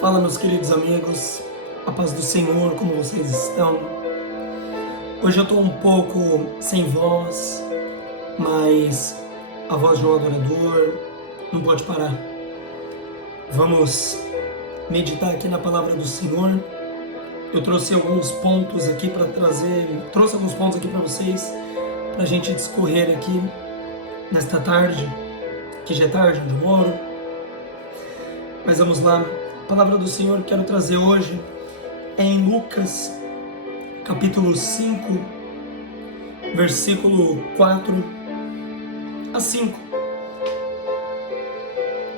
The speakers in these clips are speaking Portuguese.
Fala, meus queridos amigos, a paz do Senhor, como vocês estão? Hoje eu estou um pouco sem voz, mas a voz de um adorador não pode parar. Vamos meditar aqui na palavra do Senhor. Eu trouxe alguns pontos aqui para vocês, para a gente discorrer aqui nesta tarde, que já é tarde onde eu moro. Mas vamos lá. A palavra do Senhor que quero trazer hoje é em Lucas, capítulo 5, versículo 4 a 5.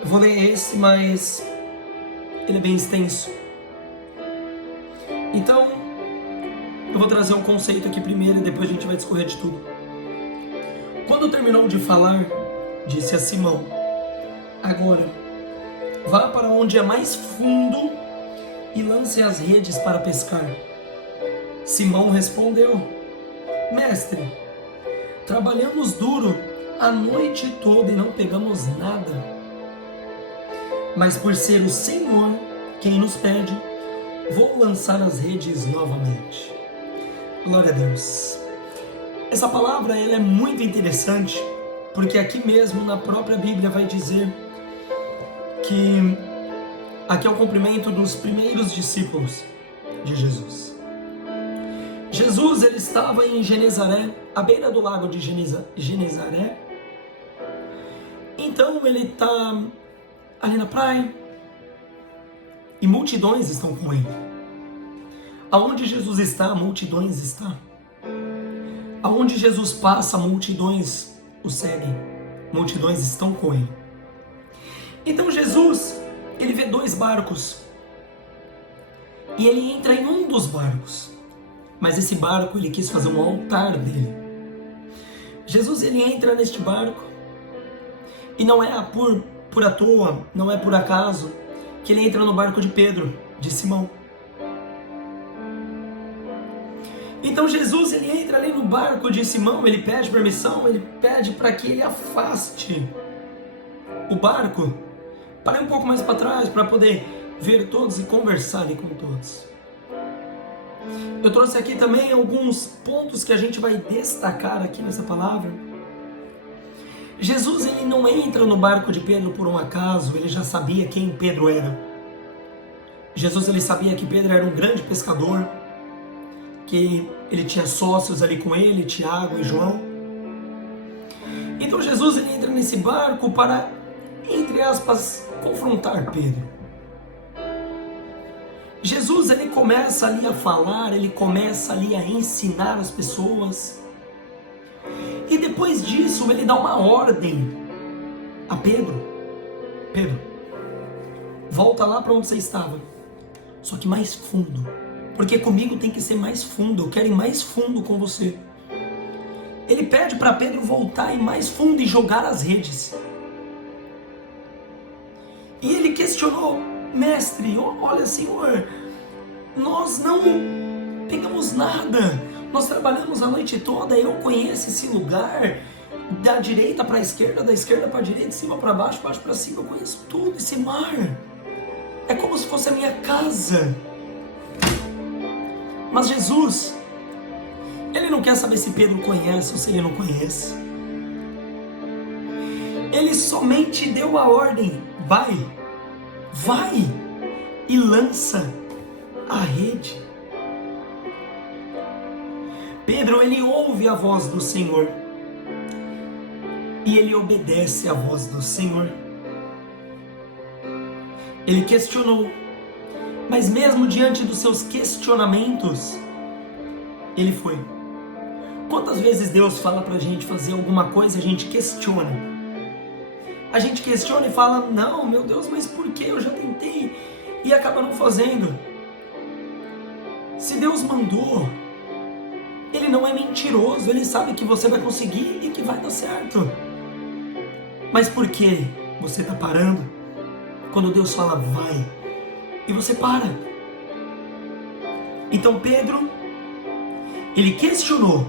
Eu vou ler esse, mas ele é bem extenso. Então, eu vou trazer um conceito aqui primeiro e depois a gente vai discorrer de tudo. Quando terminou de falar, disse a Simão: agora, vá para onde é mais fundo e lance as redes para pescar. Simão respondeu: mestre, trabalhamos duro a noite toda e não pegamos nada. Mas por ser o Senhor quem nos pede, vou lançar as redes novamente. Glória a Deus. Essa palavra ela é muito interessante, porque aqui mesmo na própria Bíblia vai dizer que aqui é o cumprimento dos primeiros discípulos de Jesus. Jesus ele estava em Genezaré, à beira do lago de Genezaré. Então ele está ali na praia e multidões estão com ele. Aonde Jesus está, multidões estão. Aonde Jesus passa, multidões o seguem. Multidões estão com ele. Então Jesus, ele vê dois barcos e ele entra em um dos barcos, mas esse barco ele quis fazer um altar dele. Jesus ele entra neste barco e não é por à toa, não é por acaso que ele entra no barco de Pedro, de Simão. Então Jesus ele entra ali no barco de Simão, ele pede permissão, ele pede para que ele afaste o barco, para um pouco mais para trás, para poder ver todos e conversar ali com todos. Eu trouxe aqui também alguns pontos que a gente vai destacar aqui nessa palavra. Jesus ele não entra no barco de Pedro por um acaso, ele já sabia quem Pedro era. Jesus ele sabia que Pedro era um grande pescador, que ele tinha sócios ali com ele, Tiago e João. Então Jesus ele entra nesse barco para, entre aspas, confrontar Pedro. Jesus ele começa ali a falar, ele começa ali a ensinar as pessoas. E depois disso ele dá uma ordem a Pedro. Pedro, volta lá para onde você estava, só que mais fundo. Porque comigo tem que ser mais fundo, eu quero ir mais fundo com você. Ele pede para Pedro voltar e mais fundo e jogar as redes. E ele questionou: mestre, olha Senhor, nós não pegamos nada, nós trabalhamos a noite toda, eu conheço esse lugar, da direita para a esquerda, da esquerda para a direita, de cima para baixo, baixo para cima, eu conheço tudo, esse mar, é como se fosse a minha casa. Mas Jesus, ele não quer saber se Pedro conhece ou se ele não conhece. Ele somente deu a ordem: vai e lança a rede. Pedro, ele ouve a voz do Senhor e ele obedece à voz do Senhor. Ele questionou, mas mesmo diante dos seus questionamentos, ele foi. Quantas vezes Deus fala pra gente fazer alguma coisa e a gente questiona? A gente questiona e fala: não, meu Deus, mas por que? Eu já tentei, e acaba não fazendo. Se Deus mandou, Ele não é mentiroso, Ele sabe que você vai conseguir e que vai dar certo. Mas por que você está parando? Quando Deus fala vai, e você para. Então Pedro, ele questionou,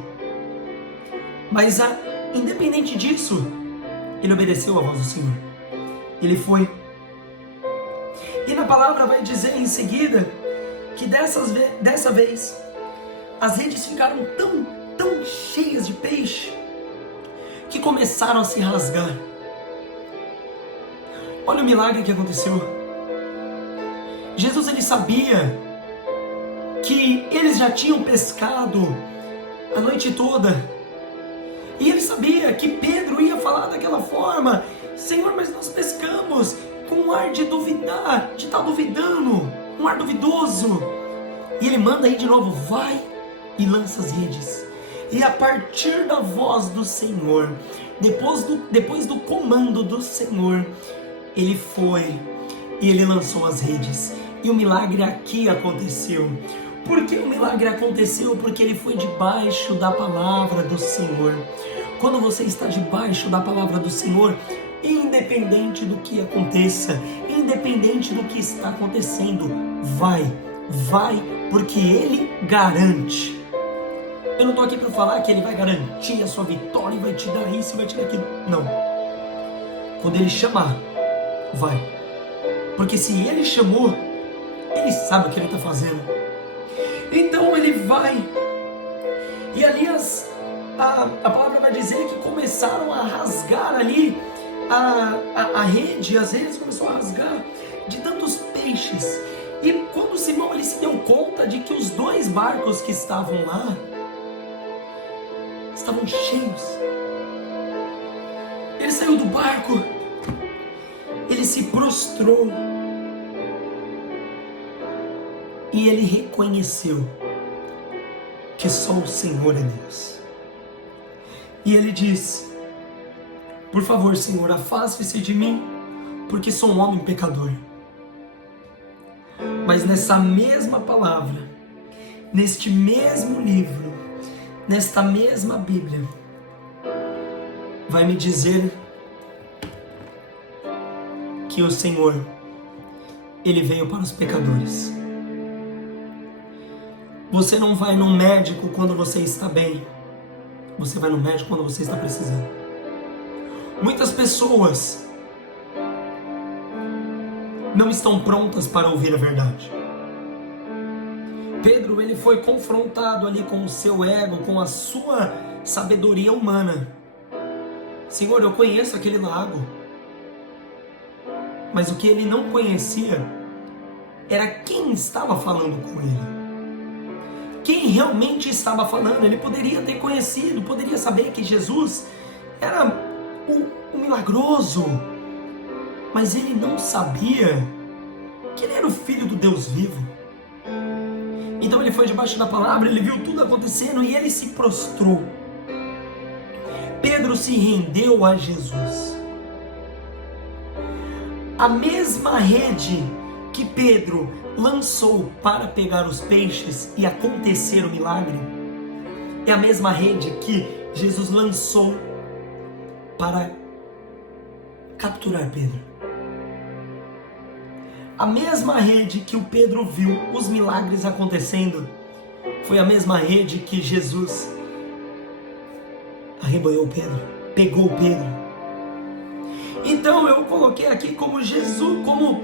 mas independente disso, ele obedeceu à voz do Senhor. Ele foi. E na palavra vai dizer em seguida que dessa vez as redes ficaram tão cheias de peixe que começaram a se rasgar. Olha o milagre que aconteceu. Jesus, ele sabia que eles já tinham pescado a noite toda. E ele sabia que Pedro ia falar daquela forma: Senhor, mas nós pescamos, com um ar de duvidar, de estar duvidando, um ar duvidoso. E ele manda aí de novo: vai e lança as redes. E a partir da voz do Senhor, depois do comando do Senhor, ele foi e ele lançou as redes. E o milagre aqui aconteceu. Por que o milagre aconteceu? Porque ele foi debaixo da palavra do Senhor. Quando você está debaixo da palavra do Senhor, independente do que aconteça, independente do que está acontecendo, vai, porque Ele garante. Eu não estou aqui para falar que Ele vai garantir a sua vitória e vai te dar isso e vai te dar aquilo. Não. Quando Ele chamar, vai. Porque se Ele chamou, Ele sabe o que Ele está fazendo. Então Ele vai. E ali a palavra vai dizer que começaram a rasgar ali a rede, as redes começaram a rasgar de tantos peixes. E quando Simão ele se deu conta de que os 2 barcos que estavam lá estavam cheios, ele saiu do barco, ele se prostrou e ele reconheceu que só o Senhor é Deus. E ele disse: por favor, Senhor, afaste-se de mim, porque sou um homem pecador. Mas nessa mesma palavra, neste mesmo livro, nesta mesma Bíblia, vai me dizer que o Senhor, Ele veio para os pecadores. Você não vai no médico quando você está bem. Você vai no médico quando você está precisando. Muitas pessoas não estão prontas para ouvir a verdade. Pedro, ele foi confrontado ali com o seu ego, com a sua sabedoria humana. Senhor, eu conheço aquele lago. Mas o que ele não conhecia era quem estava falando com ele. Quem realmente estava falando. Ele poderia ter conhecido, poderia saber que Jesus era o milagroso, mas ele não sabia que ele era o Filho do Deus vivo. Então ele foi debaixo da palavra, ele viu tudo acontecendo e ele se prostrou. Pedro se rendeu a Jesus. A mesma rede que Pedro lançou para pegar os peixes e acontecer o milagre, é a mesma rede que Jesus lançou para capturar Pedro. A mesma rede que o Pedro viu os milagres acontecendo, foi a mesma rede que Jesus arrebanhou Pedro, pegou Pedro. Então eu coloquei aqui como Jesus, como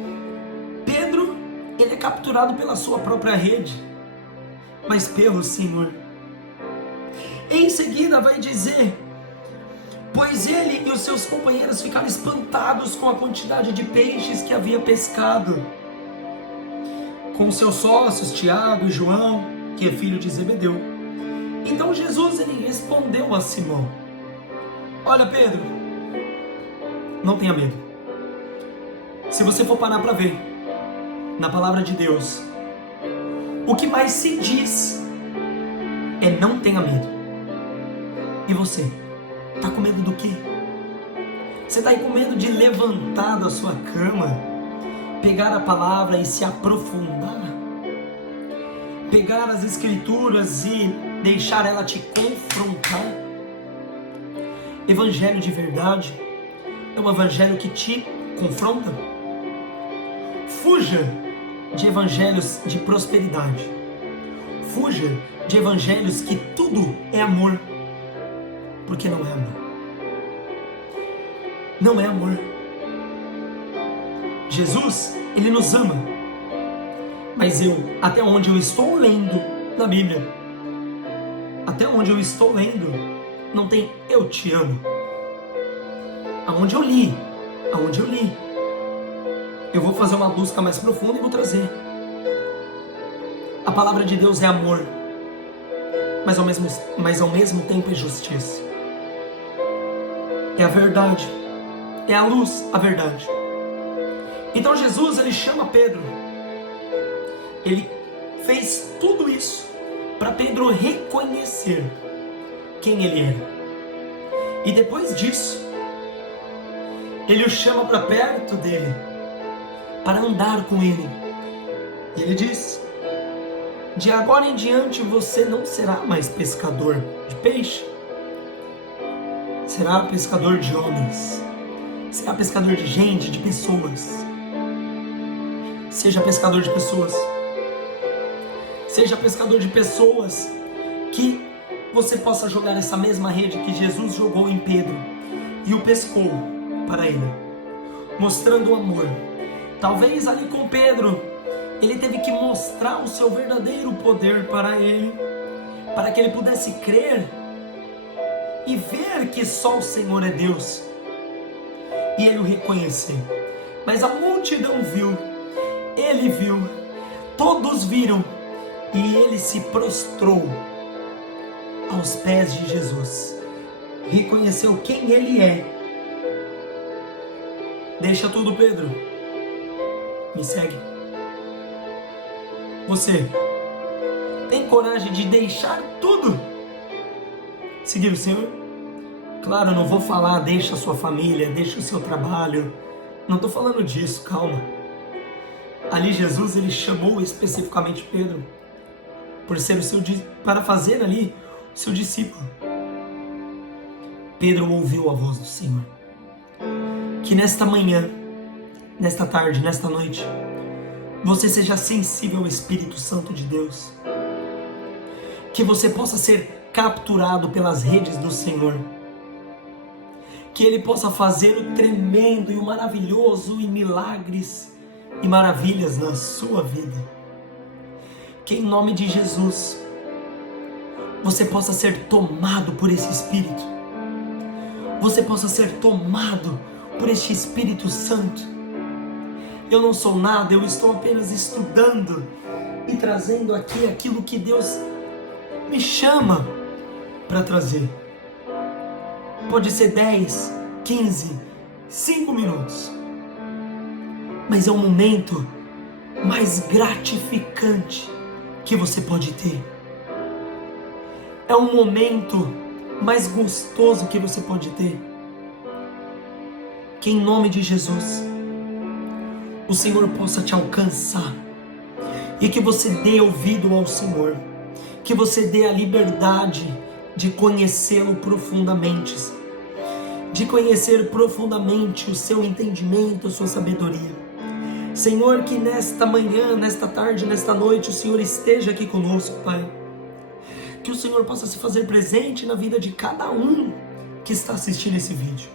Pedro, ele é capturado pela sua própria rede, mas pelo Senhor. Em seguida vai dizer: pois ele e os seus companheiros ficaram espantados com a quantidade de peixes que havia pescado. Com seus sócios, Tiago e João, que é filho de Zebedeu. Então Jesus, ele respondeu a Simão: olha, Pedro, não tenha medo. Se você for parar para ver, na palavra de Deus, o que mais se diz é não tenha medo. E você? Está com medo do quê? Você está aí com medo de levantar da sua cama, pegar a palavra e se aprofundar? Pegar as escrituras e deixar ela te confrontar? Evangelho de verdade é um evangelho que te confronta? Fuja de evangelhos de prosperidade. Fuja de evangelhos que tudo é amor. Porque não é amor. Não é amor. Jesus, Ele nos ama. Mas até onde eu estou lendo na Bíblia, até onde eu estou lendo, não tem eu te amo. Aonde eu li, eu vou fazer uma busca mais profunda e vou trazer. A palavra de Deus é amor, mas ao mesmo tempo é justiça. É a verdade, é a luz, a verdade. Então Jesus, ele chama Pedro. Ele fez tudo isso para Pedro reconhecer quem ele era. E depois disso, ele o chama para perto dele, para andar com ele. E ele diz: de agora em diante você não será mais pescador de peixe, será pescador de homens, será pescador de gente, de pessoas. Seja pescador de pessoas. Seja pescador de pessoas, que você possa jogar essa mesma rede que Jesus jogou em Pedro e o pescou para ele, mostrando o amor. Talvez ali com Pedro, ele teve que mostrar o seu verdadeiro poder para ele, para que ele pudesse crer e ver que só o Senhor é Deus, e ele o reconhecer. Mas a multidão viu, ele viu, todos viram, e ele se prostrou aos pés de Jesus, reconheceu quem ele é. Deixa tudo, Pedro, me segue. Você tem coragem de deixar tudo, seguir o Senhor? Claro, eu não vou falar deixa a sua família, deixa o seu trabalho, não estou falando disso, calma. Ali Jesus, ele chamou especificamente Pedro por ser para fazer ali o seu discípulo. Pedro ouviu a voz do Senhor. Que nesta manhã, nesta tarde, nesta noite, você seja sensível ao Espírito Santo de Deus. Que você possa ser capturado pelas redes do Senhor. Que Ele possa fazer o tremendo e o maravilhoso e milagres e maravilhas na sua vida. Que em nome de Jesus, você possa ser tomado por esse Espírito. Você possa ser tomado por este Espírito Santo. Eu não sou nada, eu estou apenas estudando e trazendo aqui aquilo que Deus me chama para trazer. Pode ser 10, 15, 5 minutos. Mas é um momento mais gratificante que você pode ter. É um momento mais gostoso que você pode ter. Que em nome de Jesus, o Senhor possa te alcançar. E que você dê ouvido ao Senhor. Que você dê a liberdade de conhecê-lo profundamente. De conhecer profundamente o seu entendimento, a sua sabedoria. Senhor, que nesta manhã, nesta tarde, nesta noite, o Senhor esteja aqui conosco, Pai. Que o Senhor possa se fazer presente na vida de cada um que está assistindo esse vídeo.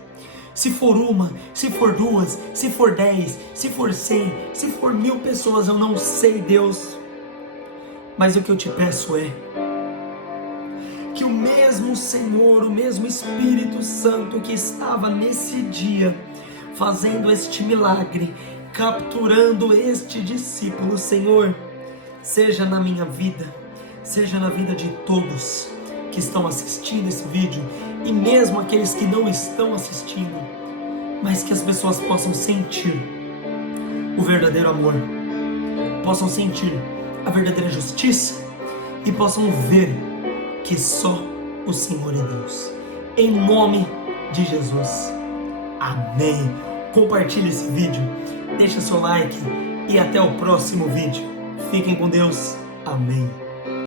Se for uma, se for duas, se for 10, se for 100, se for 1000 pessoas, eu não sei, Deus. Mas o que eu te peço é que o mesmo Senhor, o mesmo Espírito Santo que estava nesse dia fazendo este milagre, capturando este discípulo, Senhor, seja na minha vida, seja na vida de todos que estão assistindo esse vídeo e mesmo aqueles que não estão assistindo, mas que as pessoas possam sentir o verdadeiro amor, possam sentir a verdadeira justiça e possam ver que só o Senhor é Deus. Em nome de Jesus. Amém. Compartilhe esse vídeo, deixa seu like e até o próximo vídeo. Fiquem com Deus. Amém.